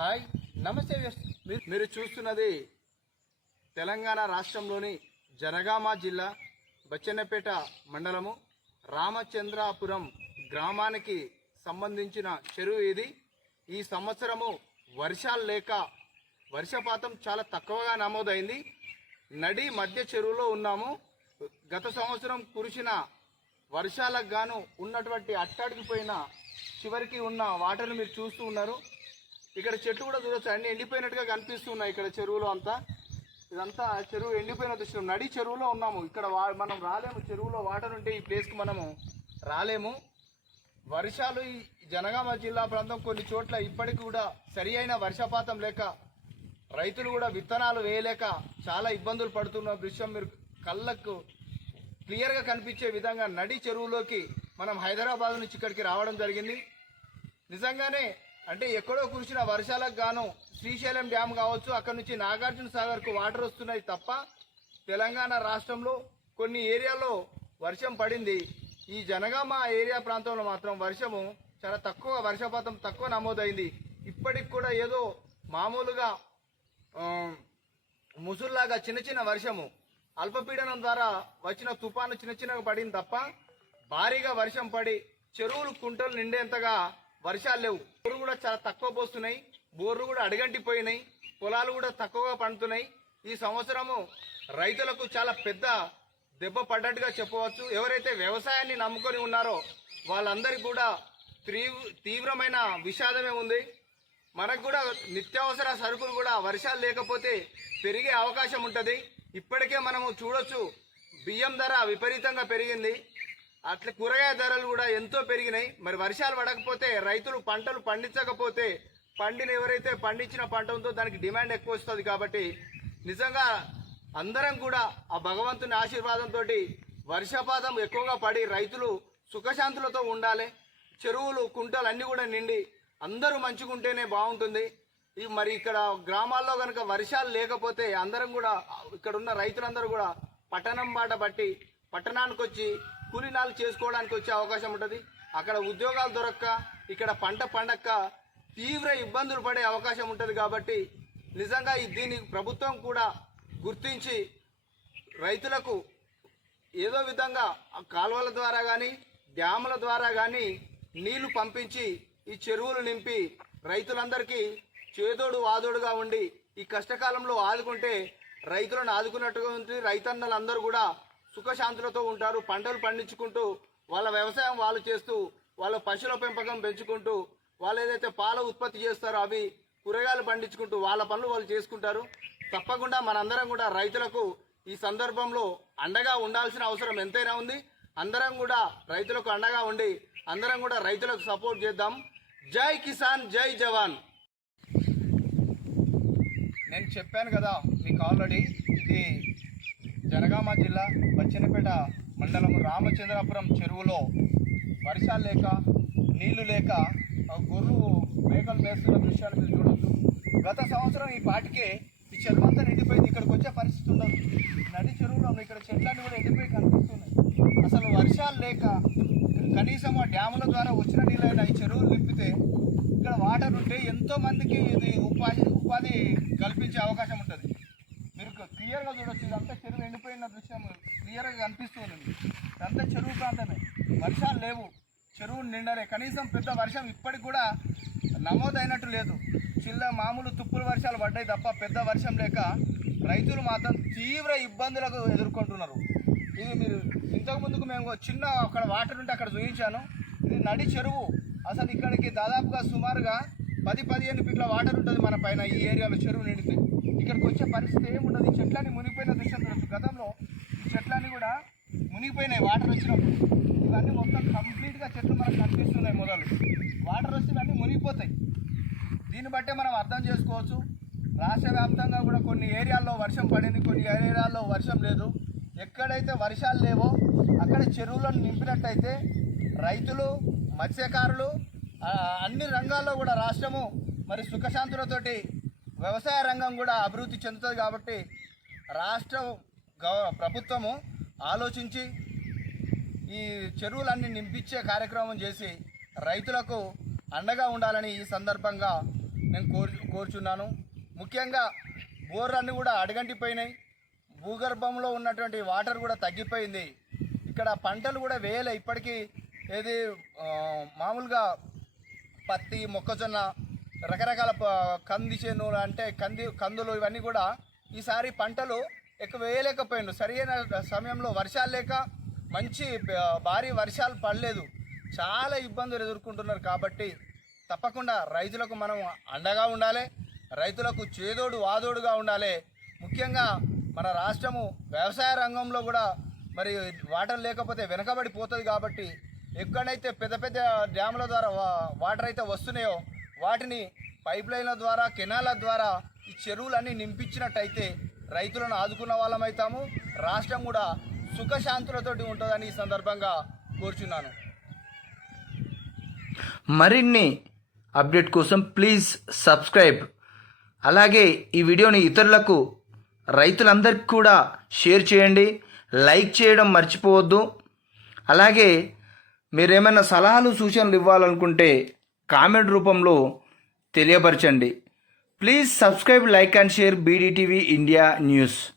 Hi నమస్తే మీరు మీరు చూస్తున్నది తెలంగాణ రాష్ట్రంలోని జనగామ జిల్లా బచ్చన్నపేట మండలము రామచంద్రాపురం గ్రామానికి సంబంధించిన చెరువు ఇది. ఈ సంవత్సరము వర్షాలు లేక వర్షపాతం చాలా తక్కువగా నమోదైంది. నడి మధ్య చెరువులో ఉన్నాము. గత సంవత్సరం కురిసిన వర్షాలకు గాను ఉన్నటువంటి అట్టడిగిపోయిన చివరికి ఉన్న వాటర్ని మీరు చూస్తూ ఉన్నారు. ఇక్కడ చెట్లు కూడా చూడొచ్చు. అన్ని ఎండిపోయినట్టుగా కనిపిస్తున్నాయి ఇక్కడ చెరువులో అంతా. ఇదంతా చెరువు ఎండిపోయిన దృశ్యం. నడి చెరువులో ఉన్నాము. ఇక్కడ వా- మనం రాలేము. చెరువులో వాటర్ ఉంటే ఈ ప్లేస్కి మనము రాలేము. వర్షాలు ఈ జనగామ జిల్లా ప్రాంతం కొన్ని చోట్ల ఇప్పటికి కూడా సరి అయిన వర్షపాతం లేక రైతులు కూడా విత్తనాలు వేయలేక చాలా ఇబ్బందులు పడుతున్న దృశ్యం మీరు కళ్ళకు క్లియర్గా కనిపించే విధంగా నడి చెరువులోకి మనం హైదరాబాద్ నుంచి ఇక్కడికి రావడం జరిగింది. నిజంగానే అంటే ఎక్కడో కురిసిన వర్షాలకు గాను శ్రీశైలం డ్యామ్ కావచ్చు అక్కడ నుంచి నాగార్జున సాగర్కు వాటర్ వస్తున్నాయి తప్ప తెలంగాణ రాష్ట్రంలో కొన్ని ఏరియాలో వర్షం పడింది. ఈ జనగామ ఏరియా ప్రాంతంలో మాత్రం వర్షము చాలా తక్కువ వర్షపాతం తక్కువ నమోదైంది. ఇప్పటికి కూడా ఏదో మామూలుగా ముసురులాగా ముసుల్లాగా చిన్న చిన్న వర్షము అల్పపీడనం ద్వారా వచ్చిన తుఫాను చిన్న చిన్నగా పడింది తప్ప భారీగా వర్షం పడి చెరువులు కుంటలు నిండేంతగా వర్షాలు లేవు. బోర్లు కూడా చాలా తక్కువ పోస్తున్నాయి. బోర్లు కూడా అడగంటిపోయినాయి. పొలాలు కూడా తక్కువగా పండుతున్నాయి. ఈ సంవత్సరము రైతులకు చాలా పెద్ద దెబ్బ పడ్డట్టుగా చెప్పవచ్చు. ఎవరైతే వ్యవసాయాన్ని నమ్ముకొని ఉన్నారో వాళ్ళందరికీ కూడా తీవ్ర తీవ్రమైన విషాదమే ఉంది. మనకు కూడా నిత్యావసర సరుకులు కూడా వర్షాలు లేకపోతే పెరిగే అవకాశం ఉంటుంది. ఇప్పటికే మనము చూడొచ్చు బియ్యం ధర విపరీతంగా పెరిగింది. అట్లా కూరగాయ ధరలు కూడా ఎంతో పెరిగినాయి. మరి వర్షాలు పడకపోతే రైతులు పంటలు పండించకపోతే పండిన ఎవరైతే పండించిన పంట ఉందో దానికి డిమాండ్ ఎక్కువ వస్తుంది కాబట్టి నిజంగా అందరం కూడా ఆ భగవంతుని ఆశీర్వాదంతో వర్షపాతం ఎక్కువగా పడి రైతులు సుఖశాంతులతో ఉండాలి. చెరువులు కుంటలు అన్నీ కూడా నిండి అందరూ మంచుకుంటేనే బాగుంటుంది. ఈ మరి ఇక్కడ గ్రామాల్లో కనుక వర్షాలు లేకపోతే అందరం కూడా ఇక్కడ ఉన్న రైతులందరూ కూడా పట్టణం బాట బట్టి పట్టణానికి వచ్చి కూలీనాలు చేసుకోవడానికి వచ్చే అవకాశం ఉంటుంది. అక్కడ ఉద్యోగాలు దొరక్క ఇక్కడ పంట పండక్క తీవ్ర ఇబ్బందులు పడే అవకాశం ఉంటుంది కాబట్టి నిజంగా ఈ దీన్ని ప్రభుత్వం కూడా గుర్తించి రైతులకు ఏదో విధంగా కాలువల ద్వారా కానీ డ్యాముల ద్వారా కానీ నీళ్ళు పంపించి ఈ చెరువులు నింపి రైతులందరికీ చేదోడు వాదోడుగా ఉండి ఈ కష్టకాలంలో ఆదుకుంటే రైతులను ఆదుకున్నట్టుగా ఉంటుంది రైతన్నలందరూ కూడా సుఖశాంతులతో ఉంటారు పంటలు పండించుకుంటూ వాళ్ళ వ్యవసాయం వాళ్ళు చేస్తూ వాళ్ళ పశువుల పెంపకం పెంచుకుంటూ వాళ్ళు ఏదైతే పాల ఉత్పత్తి చేస్తారో అవి కూరగాయలు పండించుకుంటూ వాళ్ళ పనులు వాళ్ళు చేసుకుంటారు. తప్పకుండా మనందరం కూడా రైతులకు ఈ సందర్భంలో అండగా ఉండాల్సిన అవసరం ఎంతైనా ఉంది. అందరం కూడా రైతులకు అండగా ఉండి అందరం కూడా రైతులకు సపోర్ట్ చేద్దాం. జై కిసాన్ జై జవాన్. నేను చెప్పాను కదా మీకు ఆల్రెడీ ఇది జనగామ జిల్లా బచ్చన్నపేట మండలం రామచంద్రాపురం చెరువులో వర్షాలు లేక నీళ్ళు లేక ఆ గొర్రెలు మేకలు మేస్తున్న దృశ్యాలు మీరు చూడొచ్చు. గత సంవత్సరం ఈ పాటికే ఈ చెరువు అంతా నిండిపోయింది. ఇక్కడికి వచ్చే పరిస్థితి ఉండదు. నది చెరువులో ఇక్కడ చెట్లన్నీ కూడా ఎండిపోయి కనిపిస్తున్నాయి. అసలు వర్షాలు లేక కనీసం ఆ డ్యాముల ద్వారా వచ్చిన నీళ్ళైనా ఈ చెరువులు నింపితే ఇక్కడ వాటర్ ఉంటే ఎంతో మందికి ఇది ఉపాధి ఉపాధి కల్పించే అవకాశం ఉంటుంది మీరు క్లియర్గా చూడొచ్చు ఇదంతా చెరువు ఎండిపోయిన దృశ్యం క్లియర్గా కనిపిస్తుంది ఇదంతా చెరువు ప్రాంతమే. వర్షాలు లేవు. చెరువు నిండలే కనీసం పెద్ద వర్షం ఇప్పటికి కూడా నమోదైనట్టు లేదు. చిల్ల మామూలు తుప్పుల వర్షాలు పడ్డాయి తప్ప పెద్ద వర్షం లేక రైతులు మాత్రం తీవ్ర ఇబ్బందులకు ఎదుర్కొంటున్నారు. ఇది మీరు ఇంతకు ముందుకు మేము చిన్న అక్కడ వాటర్ ఉంటే అక్కడ చూపించాను. ఇది నడి చెరువు. అసలు ఇక్కడికి దాదాపుగా సుమారుగా పది పదిహేను ఫీట్ల వాటర్ ఉంటుంది మన పైన ఈ ఏరియాలో చెరువు నిండితే. ఇక్కడికి వచ్చే పరిస్థితి ఏముండదు. చెట్లని చెట్లన్నీ మునిగిపోయిన దృశ్యం గతంలో మునిగిపోయినాయి వాటర్ వచ్చినప్పుడు. ఇవన్నీ మొత్తం కంప్లీట్గా చెట్లు మనకు కనిపిస్తున్నాయి మొదలు. వాటర్ వస్తే ఇవన్నీ మునిగిపోతాయి. దీన్ని బట్టే మనం అర్థం చేసుకోవచ్చు. రాష్ట్ర వ్యాప్తంగా కూడా కొన్ని ఏరియాల్లో వర్షం పడింది కొన్ని ఏరియాల్లో వర్షం లేదు. ఎక్కడైతే వర్షాలు లేవో అక్కడ చెరువులను నింపినట్టయితే రైతులు మత్స్యకారులు అన్ని రంగాల్లో కూడా రాష్ట్రము మరి సుఖశాంతులతోటి వ్యవసాయ రంగం కూడా అభివృద్ధి చెందుతుంది కాబట్టి రాష్ట్ర గవ- ప్రభుత్వము ఆలోచించి ఈ చెరువులన్నీ నింపించే కార్యక్రమం చేసి రైతులకు అండగా ఉండాలని ఈ సందర్భంగా నేను కోరు కోరుచున్నాను. ముఖ్యంగా బోర్లన్నీ కూడా అడగంటిపోయినాయి. భూగర్భంలో ఉన్నటువంటి వాటర్ కూడా తగ్గిపోయింది. ఇక్కడ పంటలు కూడా వేయలే. ఇప్పటికీ ఏది మామూలుగా పత్తి మొక్కజొన్న రకరకాల ప- కంది చేను అంటే కంది కందులు ఇవన్నీ కూడా ఈసారి పంటలు ఎక్కువ వేయలేకపోయిండు. సరైన సమయంలో వర్షాలు లేక మంచి భారీ వర్షాలు పడలేదు. చాలా ఇబ్బందులు ఎదుర్కొంటున్నారు కాబట్టి తప్పకుండా రైతులకు మనం అండగా ఉండాలి. రైతులకు చేదోడు వాదోడుగా ఉండాలి. ముఖ్యంగా మన రాష్ట్రము వ్యవసాయ రంగంలో కూడా మరి వాటర్ లేకపోతే వెనకబడిపోతుంది కాబట్టి ఎక్కడైతే పెద్ద పెద్ద డ్యాముల ద్వారా వాటర్ అయితే వస్తున్నాయో వాటిని పైప్ లైన్ల ద్వారా కెనాల ద్వారా ఈ చెరువులన్నీ నింపించినట్టయితే రైతులను ఆదుకున్న వాళ్ళమవుతాము రాష్ట్రం కూడా సుఖశాంతులతోటి ఉంటుందని ఈ సందర్భంగా కోరుచున్నాను. మరిన్ని అప్డేట్ కోసం ప్లీజ్ సబ్స్క్రైబ్. అలాగే ఈ వీడియోని ఇతరులకు రైతులందరికీ కూడా షేర్ చేయండి. లైక్ చేయడం మర్చిపోవద్దు. అలాగే మీరేమైనా సలహాలు సూచనలు ఇవ్వాలనుకుంటే కామెంట్ రూపంలో తెలియపరచండి. Please subscribe, like and share BDTV India News.